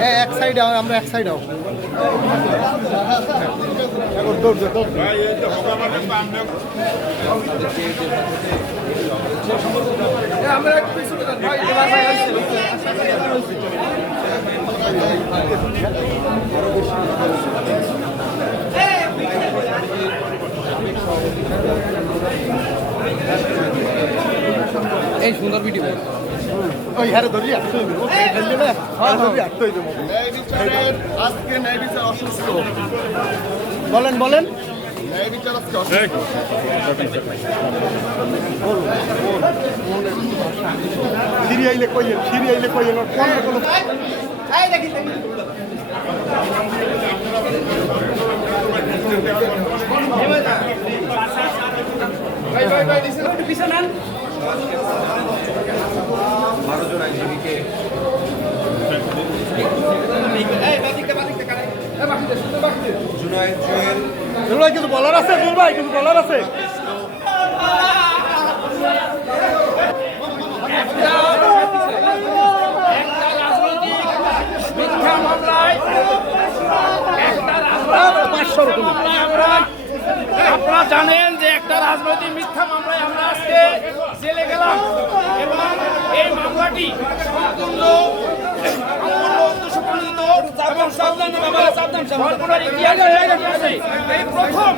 হ্যাঁ এক সাইডে আমরা এক সাইডে দৌড় দৌড় দৌড় এই সুন্দর ভিডিও ওই হারে ধরি আসতে হইবে না? হ্যাঁ ধরি আসতে হইবে ন্যায় বিচারের আজকে ন্যায় বিচার অসুস্থ। বলেন বলেন। ন্যায় বিচার আজকে অসুস্থ। ফিরি আইলে কইয়েন ফিরি আইলে কইয়েন ওর কোন না কোনো দুল ভাই বলার আছে দুল ভাই কিছু বলার আছে। পাঁচশো রকম। আপনারা জানেন যে একটা রাজনৈতিক মিথ্যা মামলায় আমরা আজকে এই মামলাটি সম্পূর্ণ। এই প্রথম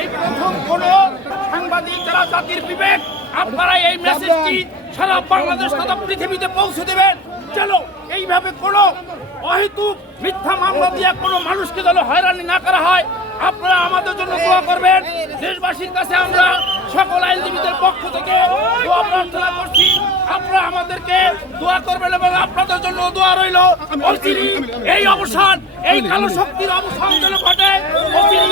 এই প্রথম কোন সাংবাদিক যারা জাতির বিবেক আপনারা এই মেসেজটি সারা বাংলাদেশ তথা পৃথিবীতে পৌঁছে দেবেন। চলো এইভাবে কোনো অহেতুক মিথ্যা মামলা দিয়ে কোনো মানুষকে যেন হয়রানি না করা হয়। আপনারা আমাদের জন্য দোয়া করবেন। দেশবাসীর কাছে আমরা সকল আইনজীবীদের পক্ষ থেকে দোয়া প্রার্থনা করছি। দোয়া করবেন এবং আপনাদের জন্য দোয়া রইল এই অবসান এই কালো শক্তির অবসান যেন ঘটে অচিরি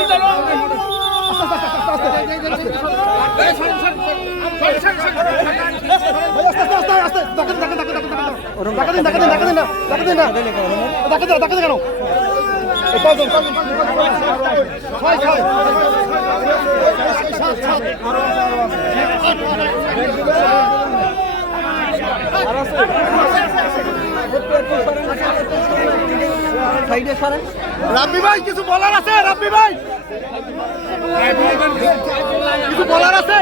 রাব্বি ভাই কিছু বলার আছে? রাব্বি ভাই? কিছু বলার আছে?